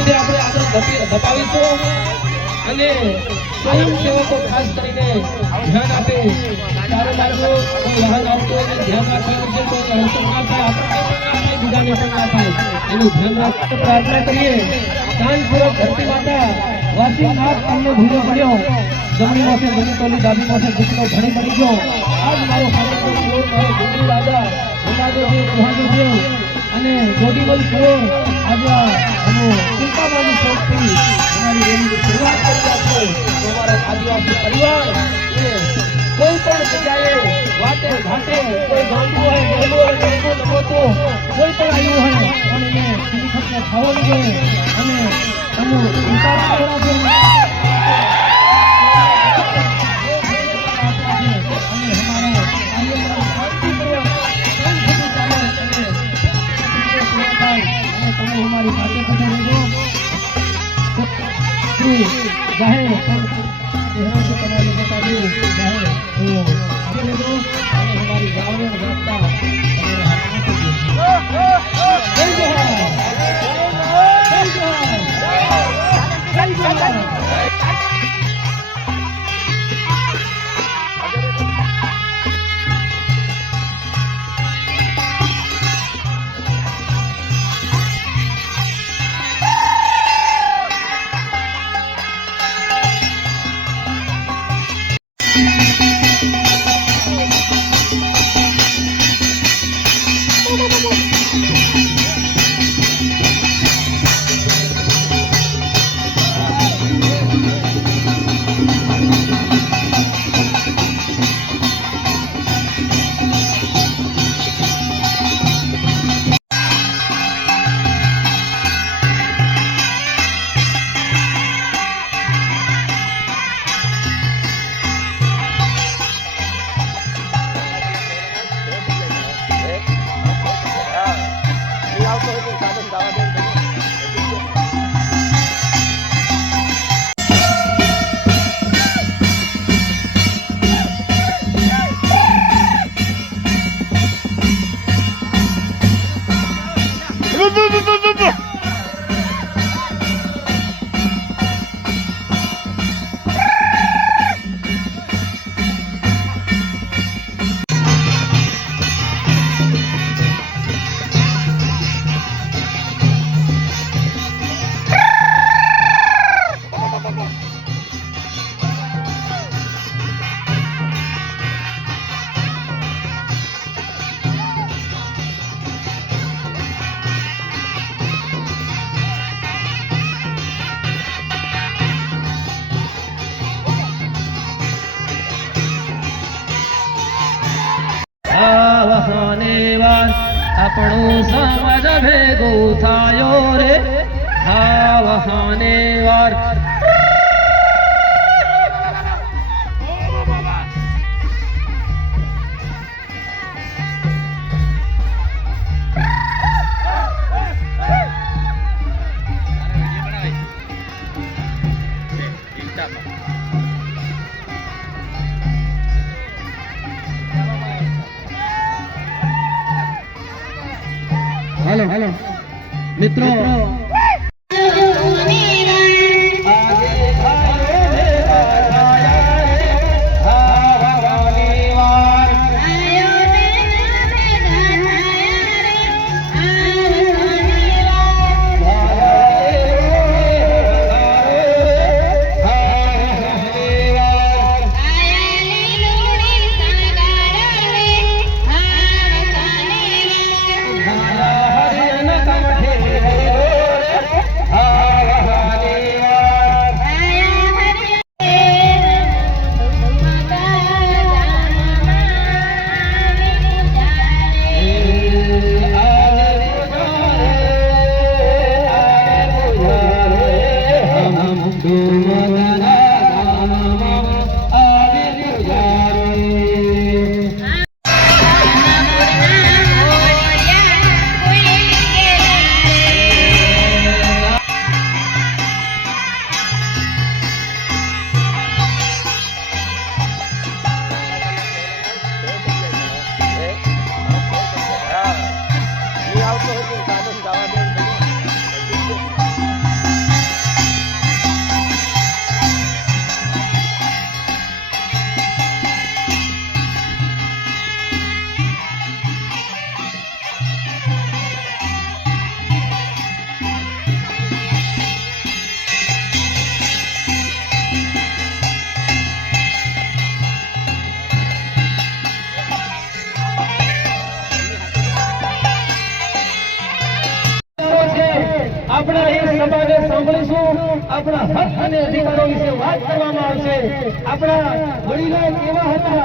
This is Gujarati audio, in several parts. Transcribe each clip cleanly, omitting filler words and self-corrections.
લીધે આપણે આગળ ધપાવીશું અને સ્વયંસેવકો ખાસ કરીને ધ્યાન આપે ચારે બાજુ કોઈ વાહન આવતું હોય ધ્યાન રાખવાનું છે કોઈ અડચણ ના થાય આપણે બીજાને પણ ના થાય એનું ધ્યાન રાખવા પ્રાર્થના કરીએ કાનપુરક ધરતી માતા વાસીનાથ અમને ભૂલ્યો પડ્યો જમણી પાસે ગણિતોલી ડાબી પાસે દીકરો ભણી પડી ગયો આજ મારો સામેનો ફ્લોર મારો ગુરુ રાજા બહાદુરદેવ અને જોડીબલ ફ્લોર આજે અમે ચિંતામાની ચોકથી અમારી રેલીની શરૂઆત કરી છે અમારા આદિવાસી પરિવાર કોઈ પણ જગ્યાએ વાતે ઘાટે કોઈ ગાંડું હોય ગયેલું હોય ગયેલું નમતો કોઈ પણ આવ્યું હોય અને એને ખીલી ખાવાનું જોઈએ અને તમે ચિંતા કરવા જોઈએ हमारी बातें पता रहेगा जाहे चेहरा से बना ले बता दो जाहे वो आगे ले दो हमारी गाँव में रास्ता हमारे हाथ में આપણું સમાજ ભેગો થાયો રે હા વહાને વાર हेलो हेलो मित्रों આપણા હક અને અધિકારો વિશે વાત કરવામાં આવશે. આપણા વડીલો કેવા હતા,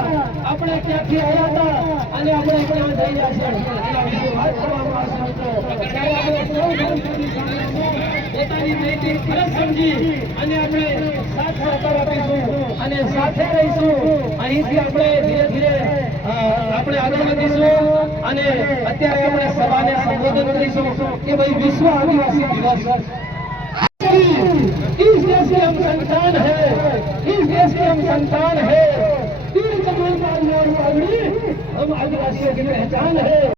આપણે ક્યાંથી આવ્યા હતા અને આપણે ક્યાં જઈ રહ્યા છીએ એના વિશે વાત કરવામાં આવશે. ત્યારે આપણે સૌ પોતાની નૈતિક ફરજ સમજી અને આપણે સાથ સહકાર આપીશું અને સાથે રહીશું. અહીંથી આપણે ધીરે ધીરે આપણે આગળ વધીશું અને અત્યારે આપણે સભાને સંબોધન કરીશું કે ભાઈ વિશ્વ આદિવાસી દિવસ इस देश के हम संतान है, इस देश के हम संतान है, तीर कमान का पगड़ी हम आदिवासियों की पहचान है।